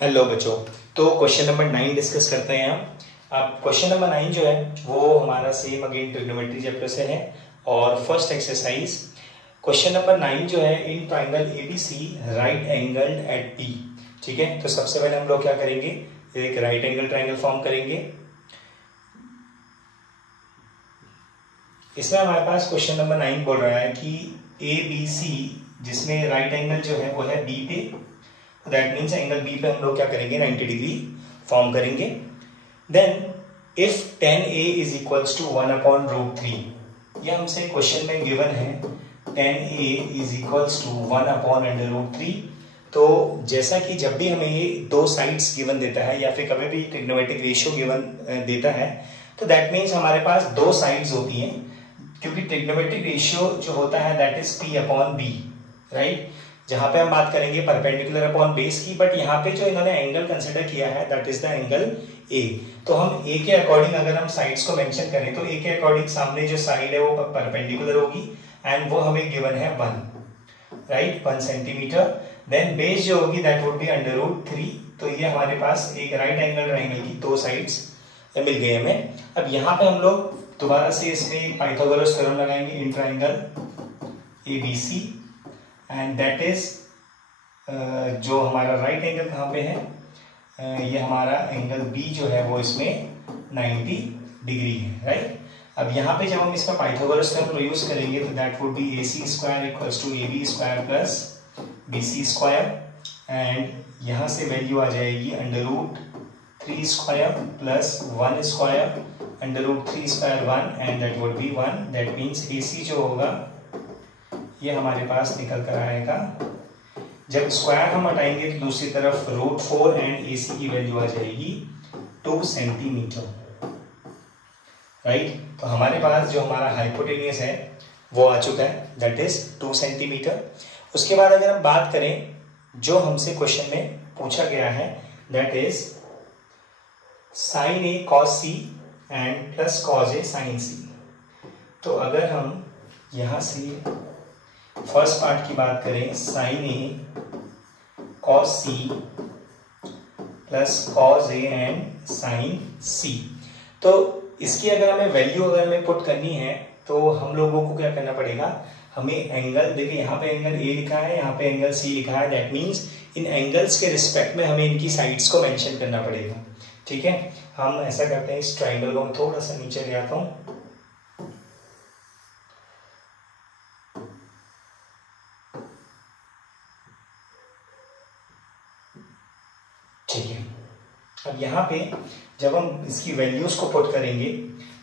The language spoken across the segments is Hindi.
हेलो बच्चों। तो क्वेश्चन नंबर 9 डिस्कस करते हैं हम। अब क्वेश्चन नंबर 9 जो है वो हमारा सेम अगेन ट्रिग्नोमेट्री चैप्टर से है और फर्स्ट एक्सरसाइज क्वेश्चन नंबर 9 जो है in triangle ABC right angled at P. ठीक है, तो सबसे पहले हम लोग क्या करेंगे, एक राइट एंगल ट्राइंगल फॉर्म करेंगे। इसमें हमारे पास क्वेश्चन नंबर 9 बोल रहा है कि ए बी सी जिसमें राइट एंगल जो है वो है बी पे, दैट मीन्स एंगल बी पे हम लोग क्या करेंगे 90 डिग्री फॉर्म करेंगे। Then if tan A is equals to 1/√3, ये हमसे क्वेश्चन में गिवन है tan A is equals to 1/√3। तो जैसा कि जब भी हमें ये दो साइड्स गिवन देता है या फिर कभी भी ट्रिग्नोमेट्रिक रेशियो गिवन देता है तो दैट मीन्स हमारे पास दो साइड्स होती हैं, क्योंकि ट्रिग्नोमेट्रिक रेशियो जो होता है दैट इज P/B, राइट। जहां पे हम बात करेंगे परपेंडिकुलर अपॉन बेस की, बट यहाँ पे जो इन्होंने एंगल कंसिडर किया है that is the angle A. तो हम ए के अकॉर्डिंग अगर हम साइड्स को मेंशन करें तो ए के अकॉर्डिंग सामने जो साइड है वो परपेंडिकुलर होगी एंड वो हमें गिवन है 1, राइट, 1 सेंटीमीटर। देन बेस जो होगी दैट वुड बी √3। तो ये हमारे पास एक राइट एंगल ट्रायंगल की दो साइड्स मिल गई हमें। अब यहाँ पे हम लोग दोबारा से इसमें पाइथागोरस थ्योरम लगाएंगे in triangle ABC and that is जो हमारा राइट एंगल कहाँ पे है, ये हमारा एंगल B जो है वो इसमें 90 डिग्री है, राइट। अब यहाँ पे जब हम इसका पाइथागोरस थ्योरम यूज करेंगे तो that would be AC² equals to AB² plus BC² and यहाँ से वैल्यू आ जाएगी √3² plus 1² √3² 1 and that would be 1। That means AC जो होगा ये हमारे पास निकल कर आएगा। जब स्क्वायर हम हटाएंगे तो दूसरी तरफ √4 एंड AC की वैल्यू आ जाएगी 2 सेंटीमीटर, राइट। तो हमारे पास जो हमारा हाइपोटेनियस है वो आ चुका है दैट इज 2 सेंटीमीटर। उसके बाद अगर हम बात करें जो हमसे क्वेश्चन में पूछा गया है that is sin A cos C and plus cos A sin C। तो अगर हम यहां से फर्स्ट पार्ट की बात करें sin A cos C plus cos A and sin C, तो इसकी अगर हमें वैल्यू अगर हमें पुट करनी है तो हम लोगों को क्या करना पड़ेगा, हमें एंगल, देखिए यहाँ पे एंगल A लिखा है, यहाँ पे एंगल C लिखा है, दैट मीन्स इन एंगल्स के रिस्पेक्ट में हमें इनकी साइड्स को मेंशन करना पड़ेगा। ठीक है, हम ऐसा करते हैं, इस ट्राइंगल को मैं थोड़ा सा नीचे ले आता हूँ। ठीक है, अब यहाँ पे जब हम इसकी वैल्यूज को पुट करेंगे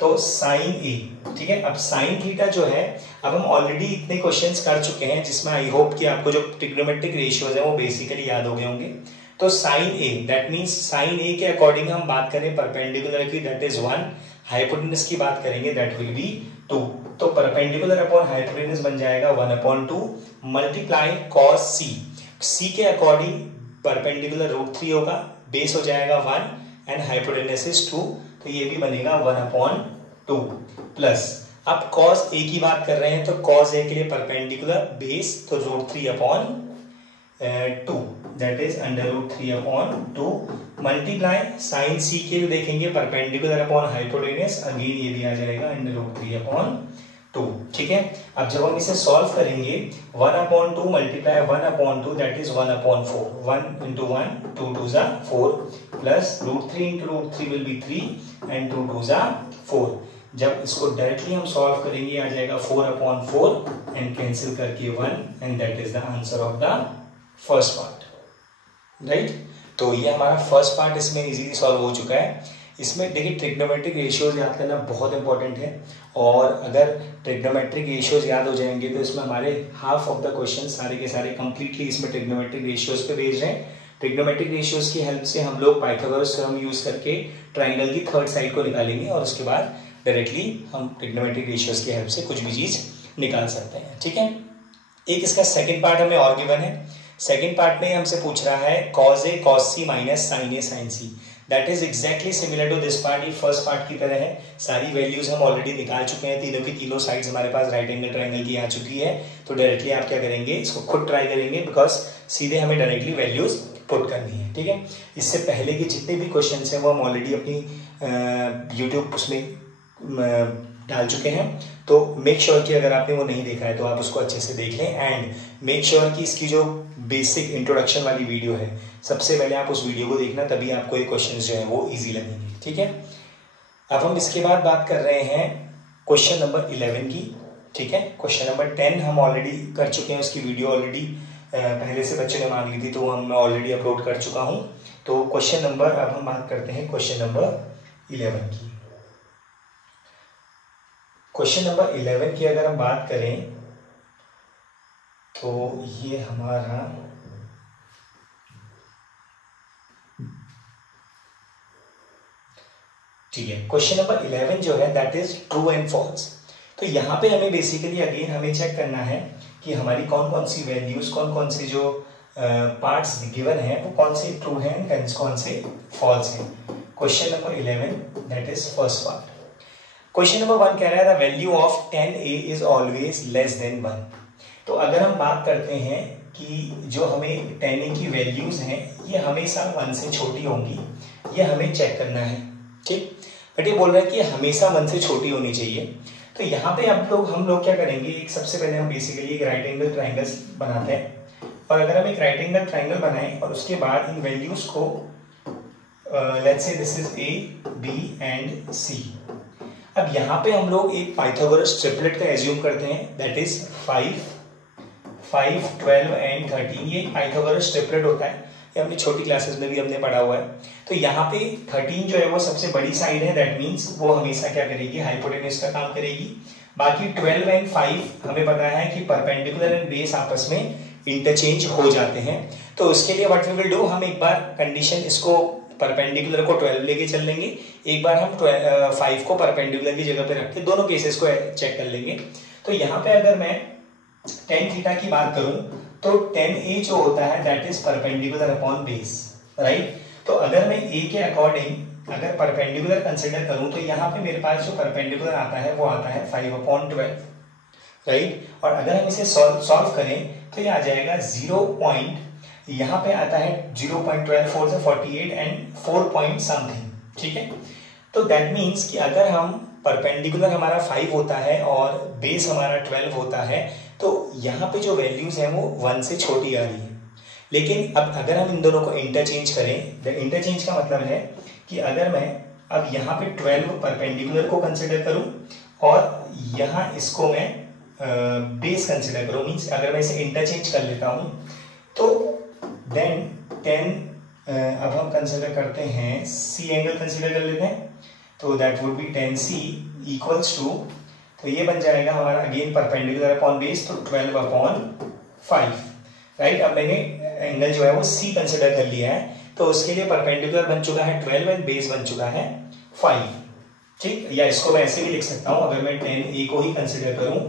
तो sin A, ठीक है। अब sin थीटा जो है, अब हम ऑलरेडी इतने क्वेश्चंस कर चुके हैं जिसमें आई होप कि आपको जो ट्रिग्नोमेट्रिक रेशियोज है वो बेसिकली याद हो गए होंगे। तो sin A that means sin A के अकॉर्डिंग हम बात करें परपेंडिकुलर की दैट इज 1, हाइपोटेनस की बात करेंगे दैट विल बी 2। तो परपेंडिकुलर अपॉन हाइपोटेनस बन जाएगा 1/2 मल्टीप्लाई cos C। C के अकॉर्डिंग परपेंडिकुलर √3 होगा, बेस हो जाएगा 1 एंड हाइपोटेनस इज 2, तो ये भी बनेगा 1/2 प्लस, अब cos A की बात कर रहे हैं तो cos A के लिए परपेंडिकुलर बेस तो √3/2 that is √3/2 multiply sin C के लिए देखेंगे परपेंडिकुलर अपॉन हाइपोटेनस, अगेन ये भी आ जाएगा √3/2। ठीक है, अब जब हम इसे सॉल्व करेंगे 1/2 multiply 1/2 that is 1/4, 1 into 1 2 2s are 4 plus √3 into √3 will be 3 and 2 2s are 4। जब इसको डायरेक्टली हम सॉल्व करेंगे आ जाएगा 4/4 एंड कैंसिल करके 1 and that is the answer of the first part, right. तो ये हमारा फर्स्ट पार्ट इसमें इजीली सॉल्व हो चुका है। इसमें देखिए ट्रिग्नोमेट्रिक रेशियोज याद करना बहुत इंपॉर्टेंट है, और अगर ट्रिग्नोमेट्रिक रेशियोज याद हो जाएंगे तो इसमें हमारे हाफ ऑफ द क्वेश्चन सारे के सारे कंप्लीटली इसमें ट्रिग्नोमेट्रिक रेशियोज पे बेस्ड हैं। ट्रिग्नोमेट्रिक रेशियोज की हेल्प से हम लोग पाइथागोरस थ्योरम यूज करके ट्राइंगल की थर्ड साइड को निकालेंगे और उसके बाद डायरेक्टली हम ट्रिग्नोमेट्रिक रेशियोज की हेल्प से कुछ भी चीज निकाल सकते हैं। ठीक है, एक इसका सेकेंड पार्ट हमें और गिवन है। सेकेंड पार्ट में हमसे पूछ रहा है cos A cos C minus sin A sin C, that is exactly similar to this part. ये फर्स्ट पार्ट की तरह है, सारी वैल्यूज हम ऑलरेडी निकाल चुके हैं, तीनों की तीनों साइड्स हमारे पास राइट एंगल ट्रायंगल की आ चुकी है। तो डायरेक्टली आप क्या करेंगे, इसको खुद ट्राई करेंगे बिकॉज सीधे हमें डायरेक्टली वैल्यूज पुट करनी है, ठीक है। इससे पहले के जितने भी क्वेश्चन हैं वो हम ऑलरेडी अपनी यूट्यूब उसमें डाल चुके हैं, तो मेक श्योर कि अगर आपने वो नहीं देखा है तो आप उसको अच्छे से देख लें, एंड मेक श्योर कि इसकी जो बेसिक इंट्रोडक्शन वाली वीडियो है सबसे पहले आप उस वीडियो को देखना, तभी आपको ये क्वेश्चन जो है वो ईजी लगेंगे, ठीक है। अब हम इसके बाद बात कर रहे हैं क्वेश्चन नंबर 11 की, ठीक है। क्वेश्चन नंबर 10 हम ऑलरेडी कर चुके हैं, उसकी वीडियो ऑलरेडी पहले से बच्चों ने मांग ली थी, तो हम ऑलरेडी अपलोड कर चुका हूँ। तो क्वेश्चन नंबर, अब हम बात करते हैं क्वेश्चन नंबर 11 की। क्वेश्चन नंबर 11 की अगर हम बात करें तो ये हमारा ठीक है, क्वेश्चन नंबर 11 जो है that is true and false. तो यहाँ पे हमें बेसिकली अगेन हमें चेक करना है कि हमारी कौन कौन सी वैल्यूज, कौन कौन से जो पार्ट्स गिवन है वो कौन से ट्रू हैं एंड कौन से फॉल्स हैं। Question number 11 that is first part. Question number 1 कह रहा है the value of 10a is always less than 1। तो अगर हम बात करते हैं कि जो हमें 10a की वैल्यूज हैं ये हमेशा 1 से छोटी होंगी, ये हमें चेक करना है, ठीक। बट ये बोल रहा है कि हमेशा 1 से छोटी होनी चाहिए। तो यहाँ पे हम लोग क्या करेंगे, एक सबसे पहले हम बेसिकली एक राइट एंगल ट्राइंगल बनाते हैं, और अगर हम एक राइट एंगल ट्राइंगल बनाएं और उसके बाद इन वैल्यूज को let's say this is a, b and c। अब यहाँ पे हम लोग एक पाइथागोरस ट्रिपलेट का एज्यूम करते हैं, दैट इज 5, 12 एंड 13। ये पाइथागोरस ट्रिपलेट होता है, ये अपनी छोटी क्लासेस में भी हमने पढ़ा हुआ है। तो यहाँ पे 13 जो है वो सबसे बड़ी साइड है, दैट मीन्स वो हमेशा क्या करेगी, हाइपोटेन्यूज का काम करेगी। बाकी 12 एंड 5 हमें पता है कि परपेंडिकुलर एंड बेस आपस में इंटरचेंज हो जाते हैं। तो उसके लिए व्हाट वी विल डू, हम एक बार कंडीशन इसको परपेंडिकुलर को 12 लेके चल लेंगे, एक बार हम 5 को परपेंडिकुलर की जगह पे रख के दोनों केसेस को चेक कर लेंगे। तो यहाँ पे अगर मैं tan थीटा की बात करूं तो tan a जो होता है that is perpendicular upon base, right. तो अगर मैं a के अकॉर्डिंग अगर परपेंडिकुलर कंसिडर करूं तो यहाँ पे मेरे पास जो परपेंडिकुलर आता है वो आता है 5/12, राइट। और अगर हम इसे सॉल्व करें तो ये आ जाएगा 0. यहाँ पे आता है 0.12 से 48 एंड 4 पॉइंट समथिंग, ठीक है। तो दैट मीन्स कि अगर हम परपेंडिकुलर हमारा 5 होता है और बेस हमारा 12 होता है, तो यहाँ पे जो वैल्यूज हैं वो 1 से छोटी आ रही है। लेकिन अब अगर हम इन दोनों को इंटरचेंज करें, इंटरचेंज का मतलब है कि अगर मैं अब यहाँ पे 12 परपेंडिकुलर को कंसिडर करूं और यहाँ इसको मैं बेस कंसिडर करूं, मीन्स अगर मैं इसे इंटरचेंज कर लेता हूं तो देन 10 अब हम कंसिडर करते हैं सी एंगल कंसिडर कर लेते हैं, तो that would be 10c equals to, तो ये बन जाएगा हमारा अगेन परपेंडिकुलर अपॉन बेस, तो 12/5, राइट। अब मैंने एंगल जो है वो c कंसिडर कर लिया है, तो उसके लिए परपेंडिकुलर बन चुका है 12 एंड बेस बन चुका है 5, ठीक। या इसको मैं ऐसे भी लिख सकता हूं, अगर मैं 10a को ही कंसिडर करूं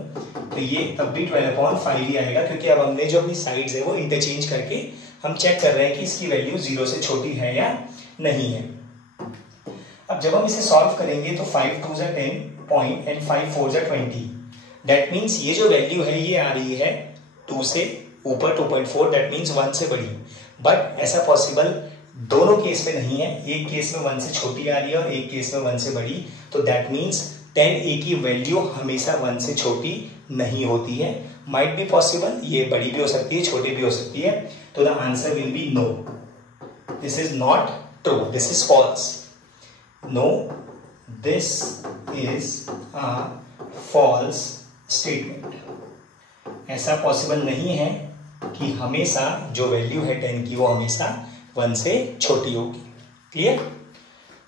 तो ये तब भी 12/5 ही आएगा, क्योंकि अब हमने जो अपनी साइड्स है वो इंटरचेंज करके हम चेक कर रहे हैं कि इसकी वैल्यू 0 से छोटी है या नहीं है। अब जब हम इसे सॉल्व करेंगे तो 5 2 जा 10 पॉइंट एंड 5 4 जा 20, दैट मीन्स ये जो वैल्यू है ये आ रही है 2 से ऊपर 2.4, दैट मीन्स 1 से बड़ी। बट ऐसा पॉसिबल दोनों केस में नहीं है, एक केस में 1 से छोटी आ रही है और एक केस में 1 से बड़ी। तो दैट मीन्स 10a की वैल्यू हमेशा 1 से छोटी नहीं होती है, माइट बी पॉसिबल, ये बड़ी भी हो सकती है छोटी भी हो सकती है। तो the answer will be no, this is not true, this is false. No, this is a false statement. ऐसा पॉसिबल नहीं है कि हमेशा जो वैल्यू है 10 की वो हमेशा 1 से छोटी होगी, क्लियर।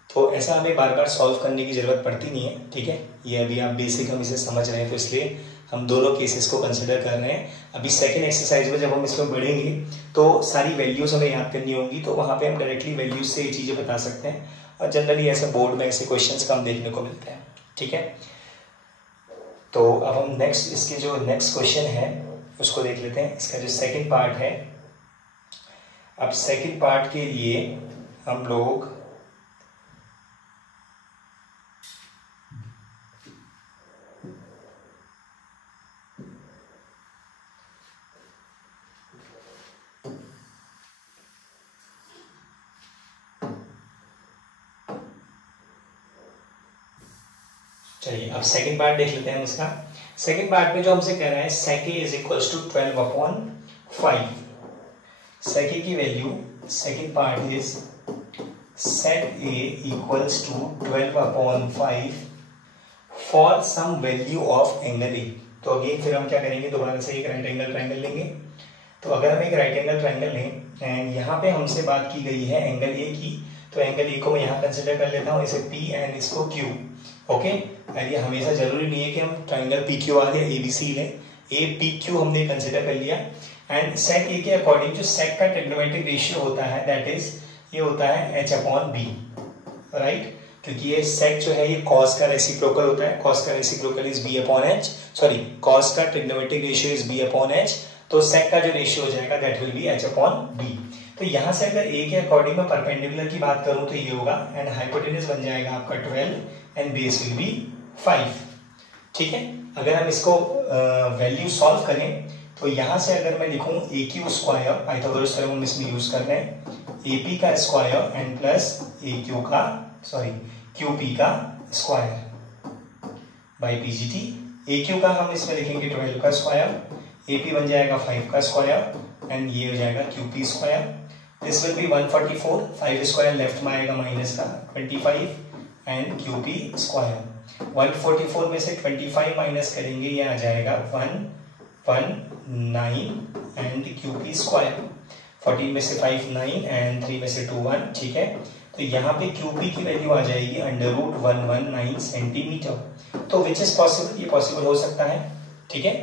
तो ऐसा हमें बार बार सॉल्व करने की जरूरत पड़ती नहीं है, ठीक है। ये अभी आप बेसिक हम इसे समझ रहे हैं, तो इसलिए हम दोनों केसेस को कंसिडर कर रहे हैं। अभी सेकंड एक्सरसाइज में जब हम इसमें बढ़ेंगे तो सारी वैल्यूज हमें याद करनी होंगी, तो वहां पे हम डायरेक्टली वैल्यूज से ये चीजें बता सकते हैं, और जनरली ऐसे बोर्ड में ऐसे क्वेश्चंस कम देखने को मिलते हैं, ठीक है। तो अब हम नेक्स्ट इसके जो नेक्स्ट क्वेश्चन है उसको देख लेते हैं, इसका जो सेकेंड पार्ट है। अब सेकेंड पार्ट के लिए हम लोग चलिए अब सेकंड पार्ट देख लेते हैं हम इसका। सेकंड पार्ट में जो हमसे कह रहा है sec a is equals to 12/5। sec a की value, second part is sec a equals to 12/5 for some value of angle a। तो अगेन फिर हम क्या करेंगे, दोबारा से एक राइट एंगल ट्रायंगल लेंगे। तो अगर हम एक राइट एंगल ट्रायंगल लें एंड यहाँ पे हमसे बात की गई है एंगल ए की, तो एंगल ए को मैं यहाँ कंसिडर कर लेता हूँ, इसे पी एंड इसको क्यू। ओके, एंड ये हमेशा जरूरी नहीं है कि हम ट्रायंगल पी क्यू आर या ए बी सी लें, ए पी क्यू हमने कंसिडर कर लिया। एंड सेक ए के अकॉर्डिंग जो सेक का ट्रिग्नोमेट्रिक रेशियो होता है दैट इज ये होता है h/b, राइट, क्योंकि ये सेक जो है ये कॉस का रेसिप्रोकल होता है। कॉस का reciprocal is b/h, sorry cos का ट्रिग्नोमेट्रिक रेशियो इज b/h, तो सेक का जो रेशियो हो जाएगा दैट विल बी h/b। तो यहाँ से अगर a के अकॉर्डिंग में परपेंडिकुलर की बात करूं तो ये होगा एंड हाइपोटेन्यूज बन जाएगा आपका 12 एंड बेस विल बी 5। ठीक है, अगर हम इसको वैल्यू सॉल्व करें तो यहाँ से अगर मैं लिखूं ए क्यू स्क्वायर, पाइथागोरस थ्योरम हम इसमें यूज कर रहे हैं, ए पी का square and plus A Q का, सॉरी क्यू पी का square by P G T. A Q का हम इसमें लिखेंगे 12 का स्क्वायर, ए पी बन जाएगा 5 का स्क्वायर एंड ये हो जाएगा Q P square. This will be 144, 5 square left में आएगा माइनस का 25 एंड क्यू पी स्क्वायर। 144 में से 25 माइनस करेंगे, ये आ जाएगा 119 एंड क्यू पी स्क्वायर। 14 में से 5 9 एंड 3 में से 2 1। ठीक है, तो यहाँ पे क्यू पी की वैल्यू आ जाएगी √119 सेंटीमीटर। तो विच इज पॉसिबल, ये पॉसिबल हो सकता है। ठीक है,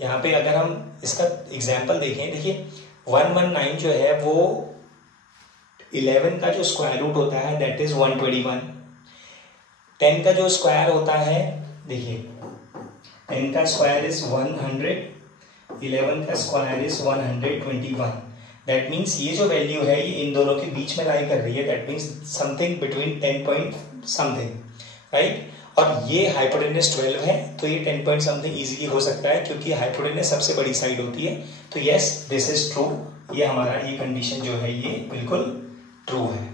यहाँ पे अगर हम इसका एग्जाम्पल देखें, देखिए 119 जो है वो 11 का जो स्क्वायर रूट होता है दैट इज 121। 10 का जो स्क्वायर होता है, देखिए 10 का स्क्वायर इज 100, 11 का स्क्वायर इज 121। दैट मीन्स ये जो वैल्यू है ये इन दोनों के बीच में लाई कर रही है, that means something between 10 point something, right. और ये हाइपोटेन्यूज 12 है, तो ये 10 पॉइंट समथिंग इजीली हो सकता है क्योंकि हाइपोटेन्यूज सबसे बड़ी साइड होती है। तो यस दिस इज ट्रू, ये हमारा ये कंडीशन जो है ये बिल्कुल ट्रू है,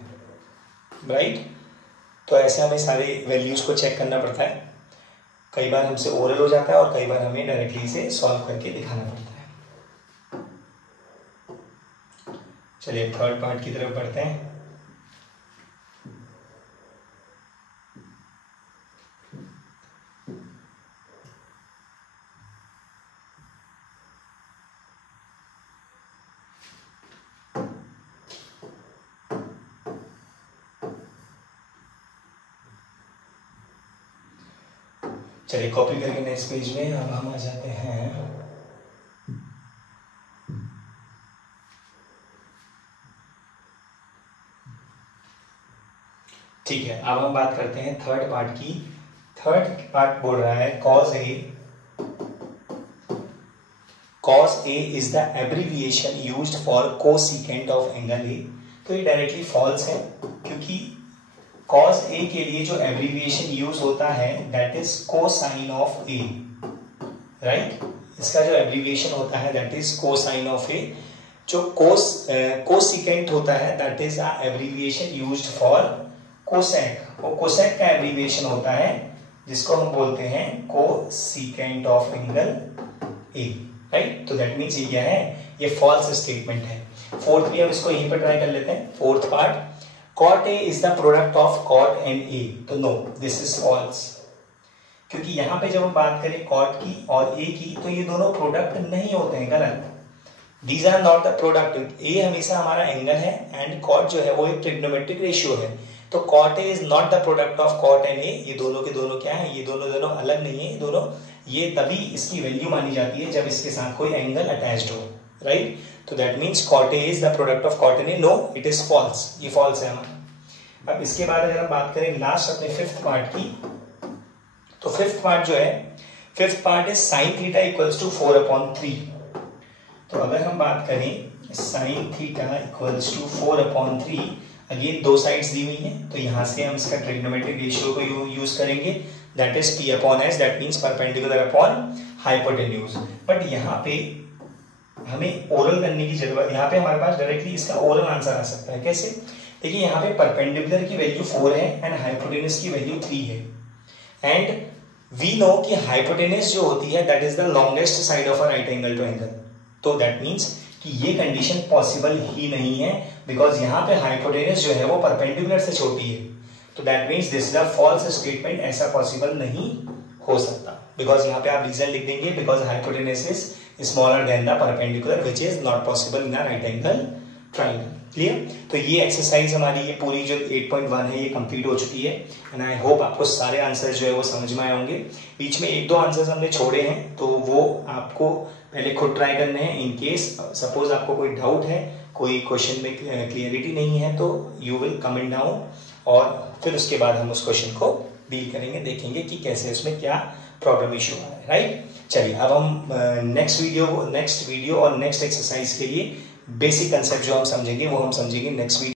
राइट। तो ऐसे हमें सारे वैल्यूज को चेक करना पड़ता है, कई बार हमसे ओरल हो जाता है और कई बार हमें डायरेक्टली इसे सॉल्व करके दिखाना पड़ता है। चलिए थर्ड पार्ट की तरफ बढ़ते हैं। चलिए कॉपी करके नेक्स्ट पेज में अब हम आ जाते हैं। ठीक है, अब हम बात करते हैं थर्ड पार्ट की। थर्ड पार्ट बोल रहा है cos A is the abbreviation used for cosecant of angle A। तो ये डायरेक्टली फॉल्स है क्योंकि cos A के लिए जो एब्रीविएशन यूज होता है that is cosine of A, right. इसका जो एब्रीविएशन होता है that is cosine of A। जो कोसिकेंट होता है that is a abbreviation used for cosec. और कोसेक का एब्रीविएशन होता है जिसको हम बोलते हैं cosecant of angle A, right. तो दैट मीन्स ये क्या है, ये फॉल्स स्टेटमेंट है। फोर्थ भी हम इसको यहीं पर ट्राई कर लेते हैं। Fourth part, cot A is the product of cot and A, तो नो दिस इज फॉल्स, क्योंकि यहाँ पे जब हम बात करें cot की और A की तो ये दोनों प्रोडक्ट नहीं होते हैं, गलत। These are not the product। A हमेशा हमारा एंगल है एंड cot जो है वो एक ट्रिग्नोमेट्रिक रेशियो है, तो cot A is not the product of cot and A। ये दोनों के दोनों क्या है, ये दोनों अलग नहीं है, दोनों ये तभी इसकी वैल्यू मानी जाती है जब इसके साथ कोई एंगल अटैच्ड हो, राइट। तो that means cot A is the product of cot and A, no it is false, ये फॉल्स है हमारा। अब इसके बाद अगर हम बात करें लास्ट अपने फिफ्थ पार्ट की, तो फिफ्थ पार्ट जो है, fifth part is sin theta equals to 4/3। तो अगर हम बात करें sin theta equals to 4/3, again दो साइड्स दी हुई हैं, तो यहां से हम इसका ट्रिग्नोमेट्रिक रेशियो को यूज करेंगे that is p/s, that means perpendicular upon hypotenuse. But यहाँ पे हमें ओरल करने की जरूरत, यहाँ पे हमारे पास डायरेक्टली इसका ओरल आंसर आ सकता है। कैसे, देखिए यहाँ पे परपेंडिकुलर की वैल्यू 4 है एंड हाइपोटेन्यूज की वैल्यू 3 है, एंड वी नो कि हाइपोटेनस जो होती है that is the longest side of a right angle triangle, तो दैट मीन्स कि ये कंडीशन पॉसिबल ही नहीं है, बिकॉज यहाँ पे हाइपोटेनस जो है वो परपेंडिकुलर से छोटी है, तो that means this is a false statement, ऐसा पॉसिबल नहीं हो सकता, बिकॉज यहाँ पे आप रीजन लिख देंगे because hypotenuse is smaller than the perpendicular which is not possible in a right angle triangle. Clear? तो ये एक्सरसाइज हमारी ये पूरी जो 8.1 है ये कंप्लीट हो चुकी है, एंड आई होप आपको सारे आंसर्स जो है वो समझ में आए होंगे। बीच में एक दो आंसर्स हमने छोड़े हैं, तो वो आपको पहले खुद ट्राई करने हैं। इन केस सपोज आपको कोई डाउट है, कोई क्वेश्चन में क्लियरिटी नहीं है, तो यू विल कमेंट डाउन, और फिर उसके बाद हम उस क्वेश्चन को डील करेंगे, देखेंगे कि कैसे उसमें क्या प्रॉब्लम इशू आ रहा है। राइट? चलिए अब हम नेक्स्ट वीडियो और नेक्स्ट एक्सरसाइज के लिए बेसिक कंसेप्ट जो हम समझेंगे वो हम समझेंगे नेक्स्ट वीडियो।